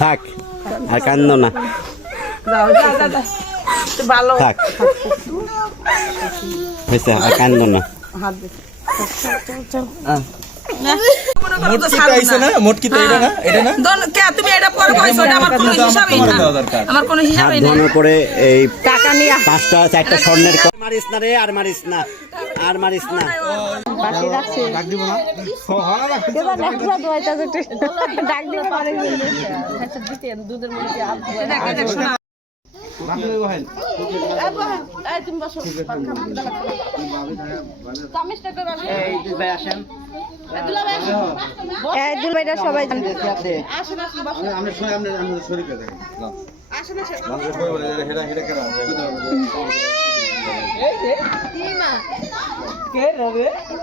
থাক আর কান্দো না। থাক হয়েছে আর কান্দো না। মোট কিতা না? কিতা এটা না এটা না। দন কে তুমি এটা পরে কইছো এটা আমার কোনো হিসাবই না। দেওয়া দরকার। আমার কোনো হাত হিসাবই না ধোয়ানোর পরে টাকা নিয়ে পাঁচটা চারটা স্বর্ণের ক- মারিস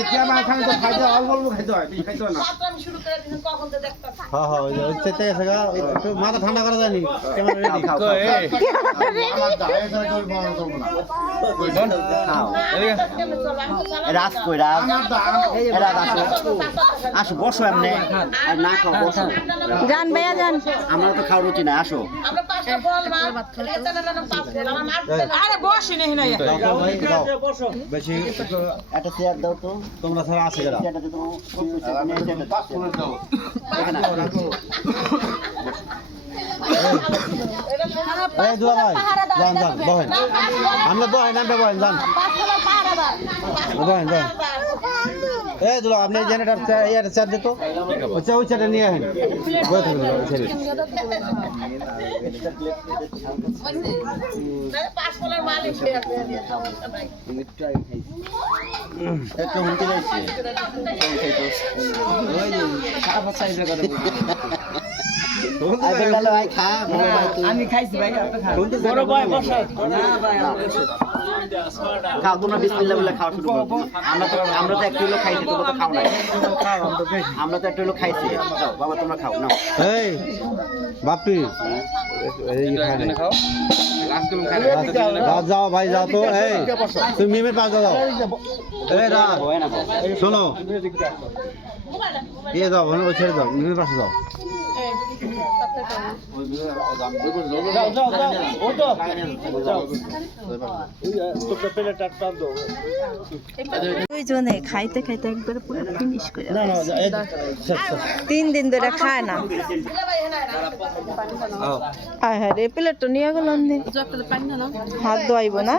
এটা না খাওয়া না হ্যাঁ হ্যাঁ ওই চেতে গেছে গা, একটু মাথা ঠান্ডা করা যায়নি রেডি রাস কই রাস এরা আসো আসো বসো এমনি আর না খাও বসো জান ভাইয়া জান আমরা তো খাওয়ার রুচি না আসো আরে বসি নেই না। বেশি একটা চেয়ার দাও তো তোমরা ছাড়া আছে গেরা চেয়ারটা তো এখানে এই দুলা ভাই, যান যান, বহেন। আমরা বহেন আমরা বহেন, যান। বহেন বহেন। এই দুলা, আপনি জেনারেটর ইয়ার চার্জ দিত ওই চা- ওই চাটা নিয়ে আসেন। বয়ে থাকুন ওই ছেলে একটু হুমকি ভাই খা আমি খাইছি ভাই বড় ভাই বসো। খাও তোমরা বিসমিল্লাহ বলে খাওয়া শুরু করো। আমরা তো আমরা তো একটু হলো খাইছি তোমরা তো খাও না আমরা তো একটু হলো খাইছি। দাও বাবা তোমরা খাও নাও। এই বাপি। এই খায় না। যাও, ভাই যাও তো এই। তুমি মিমের পাশ যাও এই রাত। শোনো। দিয়ে যাও ওই ছেড়ে যাও মিমের পাশে যাও। দুইজনে খাইতে খাইতে একবারে পুরো ফিনিশ করে। তিন দিন ধরে খায় না। আয় হ্যাঁ রে প্লেটটা নিয়ে গেল হাত ধোয়াইব না?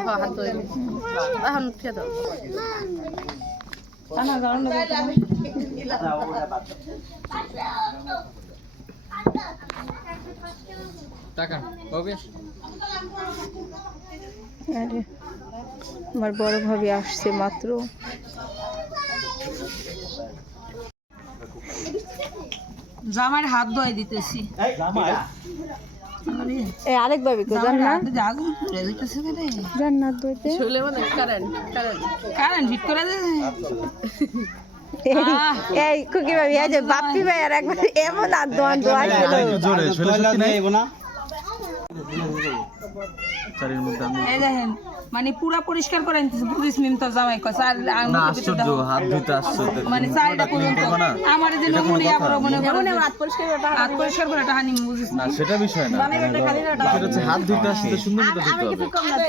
আরে আমার বড় ভাবি আসছে মাত্র। জামাইয়ের হাত ধোয়াই দিতেছি। এই আরেক ভাবি কো জান না হাতে যে আগুন ধরে দিতেছে না রে। জান না ধুইতে কারেন্ট ফিট করে দে। এই- কুকি ভাবি আজ বাপি বাপ্পি ভাই আর একবার এমন আর দোয়ান দোয়াই ছিল জোরে টয়লেট নেই না চারির মধ্যে আমি এই দেখেন মানে পুরা পরিষ্কার করে নিতেছে বুঝিস মিম তো জামাই না আশ্চর্য হাত ধুইতে আশ্চর্য মানে চারটা পর্যন্ত। আমার যে এটা নমুনে? আবার মনে করে হাত পরিষ্কার করে হাত পরিষ্কার করে টাকা নিম বুঝিস না সেটা বিষয় না। সেটা হচ্ছে হাত ধুইতে আসতে সুন্দর মতো ধুতে হবে।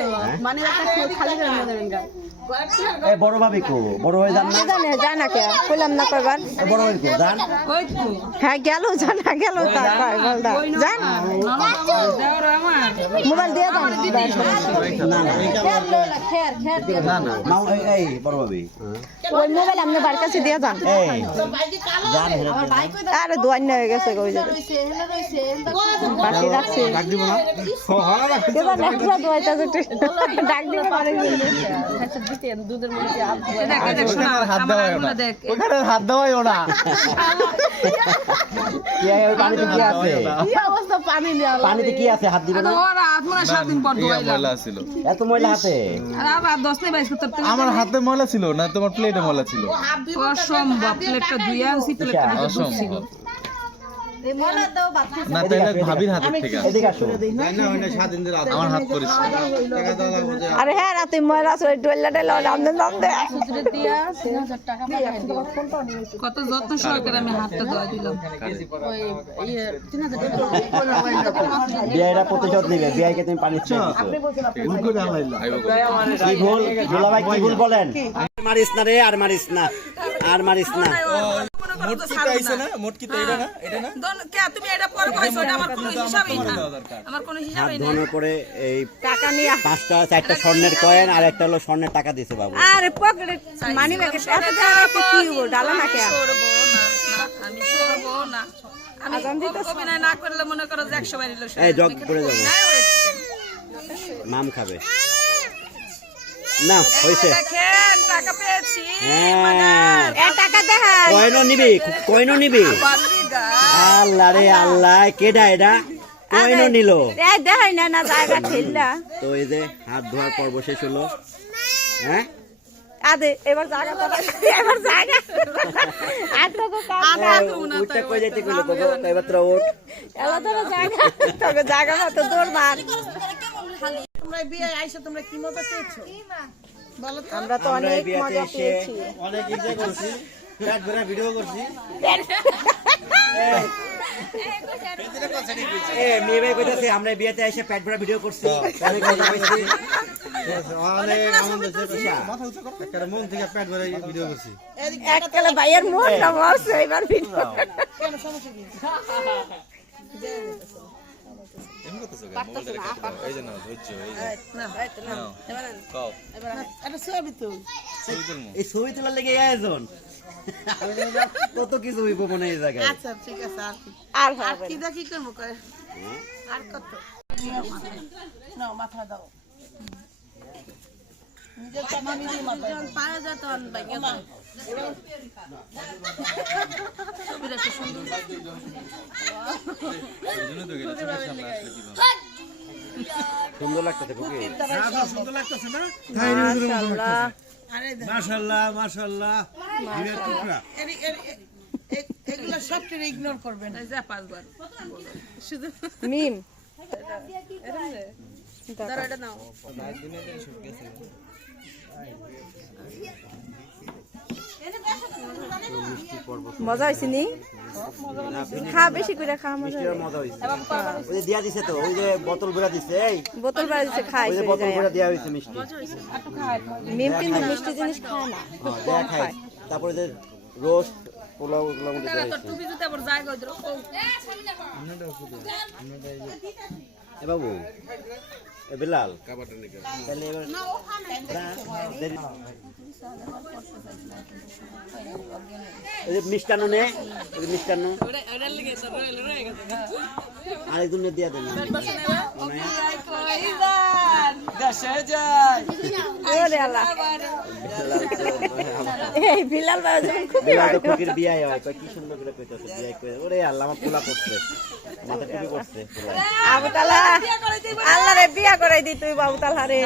এই বড় ভাবি কো বড় ভাই জান না? জানে জানা কে? কইলাম না কয়বার। বড় কো জান? হ্যাঁ গেল জানা গেল তার কয় বলদা জান? মোবাইল দিয়ে দাও। না না না না মা এই এই বড় ওই মোবাইল আপনি বার কাছে দিয়ে যান। এই আরে দোয়ান হয়ে গেছে কই যাবে বাকি রাখছে। ডাক দিব না? হ্যাঁ রাখ এবার একটা দোয়াইতা যেতে ডাক দিবে পারে দেখ, এই দেখ, শোনো, হাত দেওয়াই না ওখানে হাত দেওয়াইও না কি ওই পানিতে কি আছে পানিতে কি আছে? হাত হাত মনে সাত দিন পর ধোয়াইলাম। ময়লা ছিল। এত ময়লা হাতে? আর আবার দশ নেই বাইশ করতে আমার হাতে ময়লা ছিল না তোমার প্লেটে ময়লা ছিল। অসম্ভব প্লেটটা ধুয়ে আনছি প্লেটটা অসম্ভব। না তাইলে ভাবির হাতের থেকে আমার হাত পরিষ্কার। আরে হ্যাঁ রাতে ময়লা আছে ডোল্লা ডেলা রামদে নামদে কত যত্ন সহকারে আমি হাতটা ধোয়া দিলাম। বিয়াইরা প্রতিশোধ নিবে বিয়াইকে তুমি পানি ভুল বলেন? আর মারিস না রে আর মারিস না। আর মারিস না দন- কে, তুমি এটা পরে কইছো, এটা আমার কোনো হিসাবেই না। আমার কোনো হাত হিসাবেই নাই। ধোয়ানোর এই টাকা নিয়ে পাঁচটা চারটা স্বর্ণের কয়েন আর একটা হলো স্বর্ণের টাকা দিছে বাবু। আরে পকেটে মানি ব্যাগে এত টাকা তো কি হব ডালা না কে সরবো না, না, আমি সরবো না। আমি আগাম দিতেছ? না করলে মনে করো যে একশো বাড়ি লোক এই জগ পড়ে যাব। মাম খাবে। না হয়েছে। দেখেন, টাকা পেয়েছি। হ্যাঁ। কয়েনও নিবি? কয়েনও নিবি? আল্লাহ রে আল্লাহ। কেডা এটা কয়েনও নিল? না না জায়গা ঠেললা তো এই যে হাত ধোয়ার পর্ব শেষ হলো। হ্যাঁ? আদে এবার জায়গা এবার জায়গা। আর তো উঠতে কই যাইতে কইলো? তো এবার তোরা উঠ। এলা তো জায়গা তোকে জায়গা মতো দৌড় মার আমরা তো আমরা এই অনেক মজা পেয়েছি। অনেক এনজয় করছি। পেট ভরা ভিডিও করছি। এ মেয়ে ভাই আমরা বিয়েতে এসে পেট ভরা ভিডিও করছি। অনেক মজা পাইছি অনেক আনন্দ হচ্ছে একটা মন থেকে পেট ভরা ভিডিও করছি। এককালে ভাইয়ের মন না মরছে এবার ভিডিও এই ছবি তোলার লেগে এই আয়োজন কত কি ছবি মনে হয় এই জায়গায় আর মাথা না। সুন্দর লাগতেছে খুবই মাশাআল্লাহ মাশাআল্লাহ মাশাআল্লাহ ভিডিও টুকরা। এই যে পাঁচবার। মিম মজা হয়েছে নি? খা বেশি করে খা মজা ওই যে দিয়া দিছে তো ওই যে বোতল ভরা দিছে এই। বোতল বাড়ি দিচ্ছে খাই ওই যে বোতল ভরা দেয়া হইছে মিষ্টি। মিম কিন্তু মিষ্টি জিনিস খায় না। খুব কম খায়। তারপরে যে রোস্ট পোলাও ওগুলো মধ্যে দেয়া হইছে। টুপি যদি আবার জায়গা হইতো, ও, এ বাবু। বিলাল। তাহলে এবার না, দেরি- এই মিষ্টান্ন নে মিষ্টান্ন। আরেকজন দিয়া দেন। এই বিলাল বাবা যখন খুবই বিলাল তো ভালো। ফকির বিয়াই হয় কি সুন্দর করে কইতাছে বিয়াই কই ওরে আল্লাহ আমার পোলা করছে। আবু আল্লাহ রে বিয়া করাই দি তুই বাবু তালা রে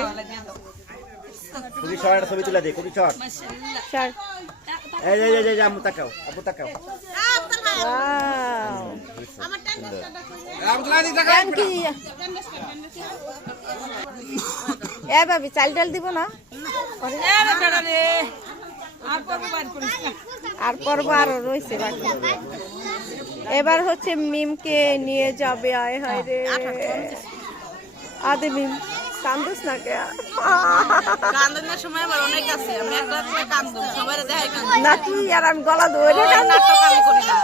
খুবই শর্ট ছবি তুলে দে খুবই শর্ট। স্যার এই যে এই যে তাকাও আপু তাকাও। এ ভাবি চাল ডাল দিব না। আর না। আর পর্ব রয়েছে বাকি। এবার হচ্ছে মিমকে নিয়ে যাবে আয় হায় রে। আদে মিম কান্দুস না কে? কান্দনের সময় আবার অনেক আছে আমি একলা সবাই দেখাই না কি আর আমি গলা ধরে কান্দু নাটক আমি করি না।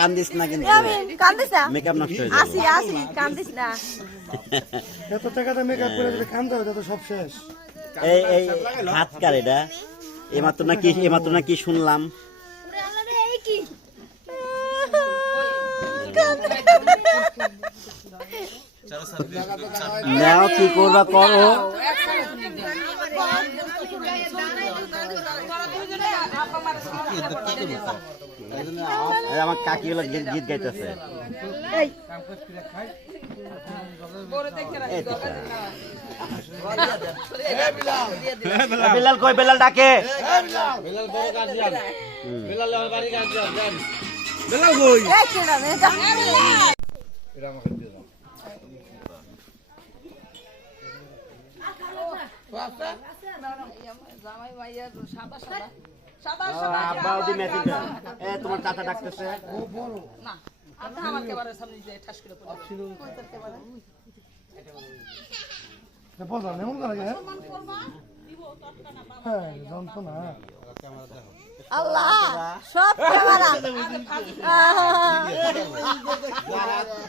কান্দিস না কিন্তু কান্দিস না? মেকআপ নষ্ট হয়ে আসি যাবে। আসি কান্দিস না। এত টাকাতে মেকআপ করে তো সব শেষ। এই এই হাত কার এটা? এইমাত্র না কি এইমাত্র না কি শুনলাম নাও কি করবা করো আমার কাকি গুলো গীত গাইতেছে। বেলাল কই বেলাল ডাকে এই কেডা রে আব্বা ওদি মেসেজটা এ তোমার চাচা ডাকতেছে। বোঝা এমন করে হ্যাঁ হ্যাঁ যন্ত্রণা। আল্লাহ সব ক্যামেরা।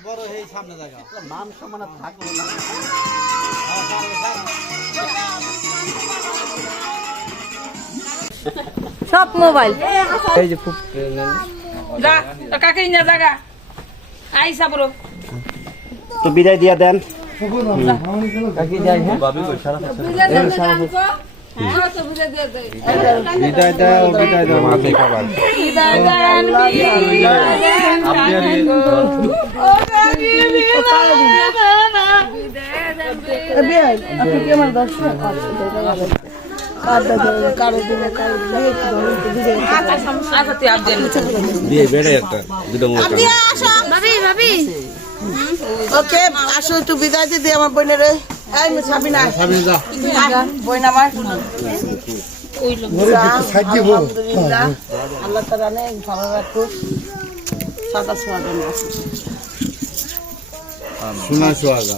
বড় এই সামনে জায়গা। মান সম্মান থাকবে না সব মোবাইল। এই যে খুব যা তো কাকে নিয়ে জাগা আইসা বড় তো বিদায় দিয়া দেন। কাকি যাই হ্যাঁ? বিদায় দাও বিদায় দাও। মাথে খাবার আচ্ছা তুই আপ দিয়ে বেড়ে একটা দুটো মোটা ভাবি ভাবি। ওকে আসো একটু বিদায় দিদি আমার বোনের বোন আমার। সাইড দিব আলহামদুলিল্লাহ। আল্লাহ তালা অনেক ভালো রাখুক। সাদা সোয়াগেন শোনা সোয়াগা।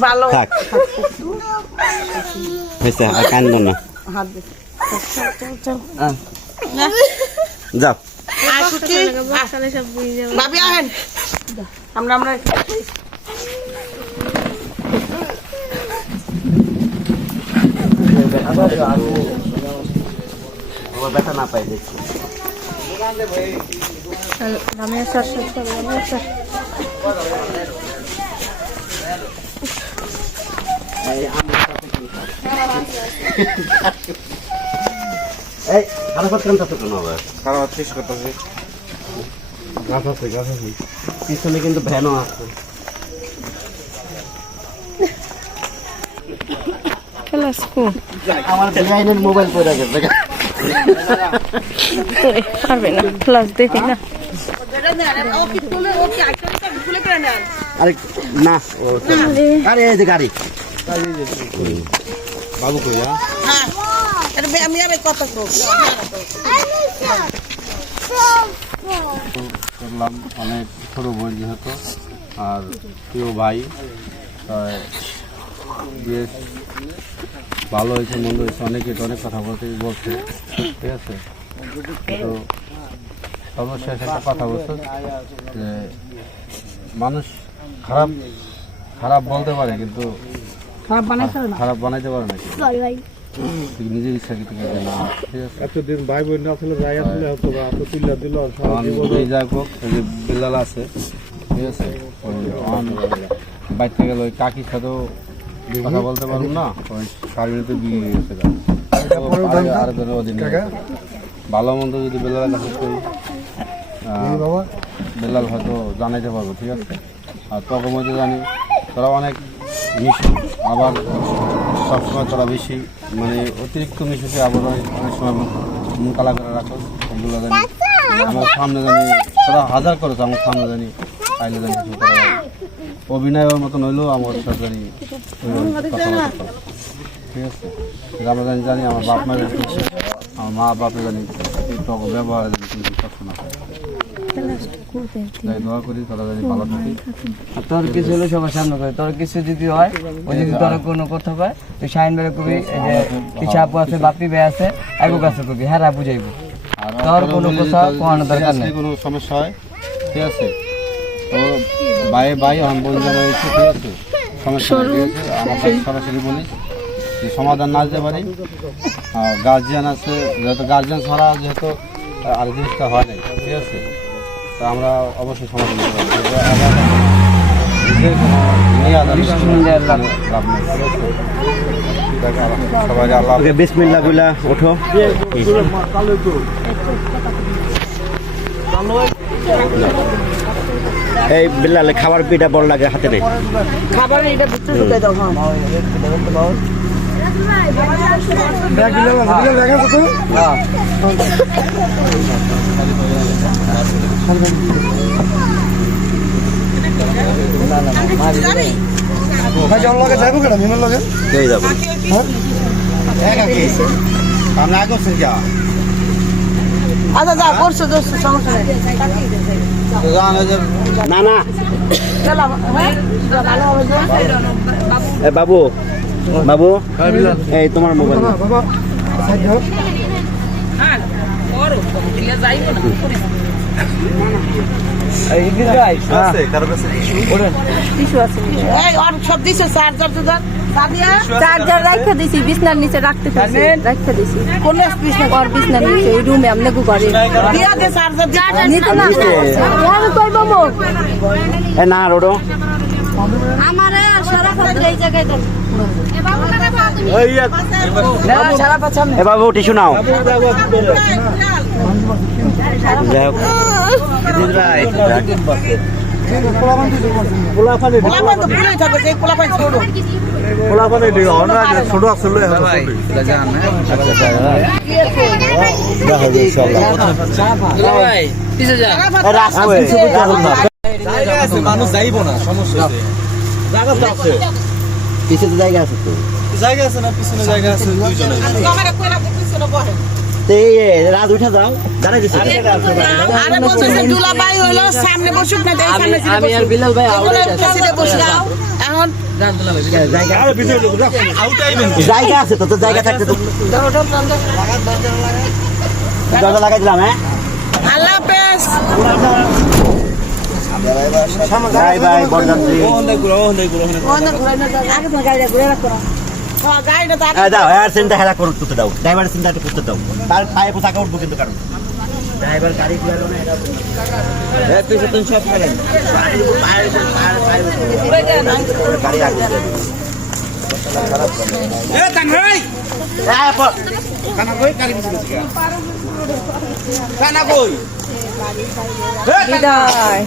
ভালো। থাক। হয়েছে আর কান্দো না। যাও। ভাবি আহেন। আমরা আমরা ব্যথা না পাই দেখছি। এই আরও কত কান্তা তো কেন আবার খারাপ শেষ করতেছে। গাছ আছে গাছ আছে। পিছনে কিন্তু ভ্যানও আছে। ক্লাস কো আমার বেআইনের মোবাইল পড়ে গেছে। পারবে না ক্লাস দেখি না। আরে না না। আরে এই যে গাড়ি। বাবু কইয়া হ্যাঁ? এটা আমি কত করলাম অনেক ছোট বোন যেহেতু আর প্রিয় ভাই বেশ ভালো হয়েছে মন্দ হয়েছে অনেকে অনেক কথা বলতে বলছে ঠিক আছে? কিন্তু সর্বশেষ একটা কথা বলছে যে মানুষ খারাপ খারাপ বলতে পারে কিন্তু খারাপ বানাইতে পারে না? তুই নিজের ইচ্ছা কি ঠিক আছে না? ঠিক আছে? এতদিন ভাই বোন আসলে যাই আসলে হতো বা এত তুল্লা দিল এই যাই হোক এই যে বিল্লাল আছে ঠিক আছে? বাইতে গেল ওই কাকির সাথেও কথা বলতে পারব না ওই বিয়ে গেছে আরে- অধীনে আছে। ভালো মন্দ যদি বেলালের কাছে কই আহ, বেলাল হয়তো জানাইতে পারব ঠিক আছে? আর তোকে মধ্যে জানি তোরা অনেক আবার সবসময় তোরা বেশি মানে অতিরিক্ত মিশুকে আবার অনেক সময় মুখ কালা করে রাখো। এগুলো জানি আমার সামনে জানি, তোরা হাজার করেছ আমার সামনে জানি আইলে জানি। অভিনয়ের মতন হইলেও আমার সাথে জানি ঠিক আছে? আমরা জানি জানি আমার বাপ মায়ের আমার মা বাপে জানি ব্যবহার জানি, কিন্তু কষ্ট তোরা আর তোর কিছু হলে সবার সামনে করে তোর কিছু যদি হয় ওই যদি তোর কোনো কথা কয় তুই শাহিন বেড়ে কবি যে কিছু আপু আছে বাপি ভাই আছে আইবো কাছে কবি হ্যাঁ রা বুঝাইবো আর তোর কোনো কথা কোয়ানো দরকার নেই। কোনো সমস্যা হয় ঠিক আছে? তো বাই বাই আমি বোন জানা হয়েছে ঠিক আছে? সমস্যা কাছে সরাসরি বলি যে সমাধান না দিতে পারি। গার্জিয়ান আছে যেহেতু গার্জিয়ান ছাড়া যেহেতু আর জিনিসটা হয় নাই ঠিক আছে? তো আমরা অবশ্যই সমাধান দিতে পারি কিন্তু আবার নিজের কোনো নিয়ে আদার লাভ নেই, ঠিক আছে? ঠিক আছে, আল্লাহ- সবাইকে আল্লাহগুলা ওঠো। এই বিল্লালে খাবার পিঠা বড় লাগে হাতে নেই খাবার এটা ভিতরে দাও হ্যাঁ। আচ্ছা যা করছ দোস্ত সমস্যা নেই। না না চলো হ্যাঁ? বাবু। বাবু এই তোমার মোবাইল আর সব দিছো চার্জার তো ধর সাদিয়া চার্জার রাখা দিছি বিছনার নিচে রাখতে দিছি কোন বিছনা বিছনার নিচে এই রুমে আমনে গু ঘরে দিয়া দে চার্জার নিতে না আমি কই বাবু এ না রোডো আমারে সারা খাতির এই জায়গায় দেন এ বাবু টিস্যু নাও যাই হোক থাকে যে মানুষ যাইব না সমস্যা পিছে তো জায়গা আছে তো জায়গা আছে না পিছনে জায়গা আছে দুইজনে রাত উঠে যাও। দাঁড়াই দিছে। আরে বলছে যে দুলাভাই হলো সামনে বসুক না এই সামনে আমি আর বিলাল ভাই এগুলো বসে যাও। এখন জায়গা জায়গা আছে তো তো জায়গা থাকতে তো। দরজা লাগাই দিলাম হ্যাঁ? আল্লাহ হাফেজ। বাই বাই বরযাত্রী। ওখানে ঘুরে না যাও। আগে তো গাড়িটা ঘুরে রাখো হ্যাঁ তো হ্যাঁ দাও এয়ার সিনটা হেলা করতে করতে দাও ড্রাইভারের সিনটা একটু করতে দাও। তার পায়ে পোশাকা উঠবো কিন্তু কারণ। ড্রাইভার গাড়ি ঘুরালো না এটা সব ফেলেন গাড়ি আগে বিদায়।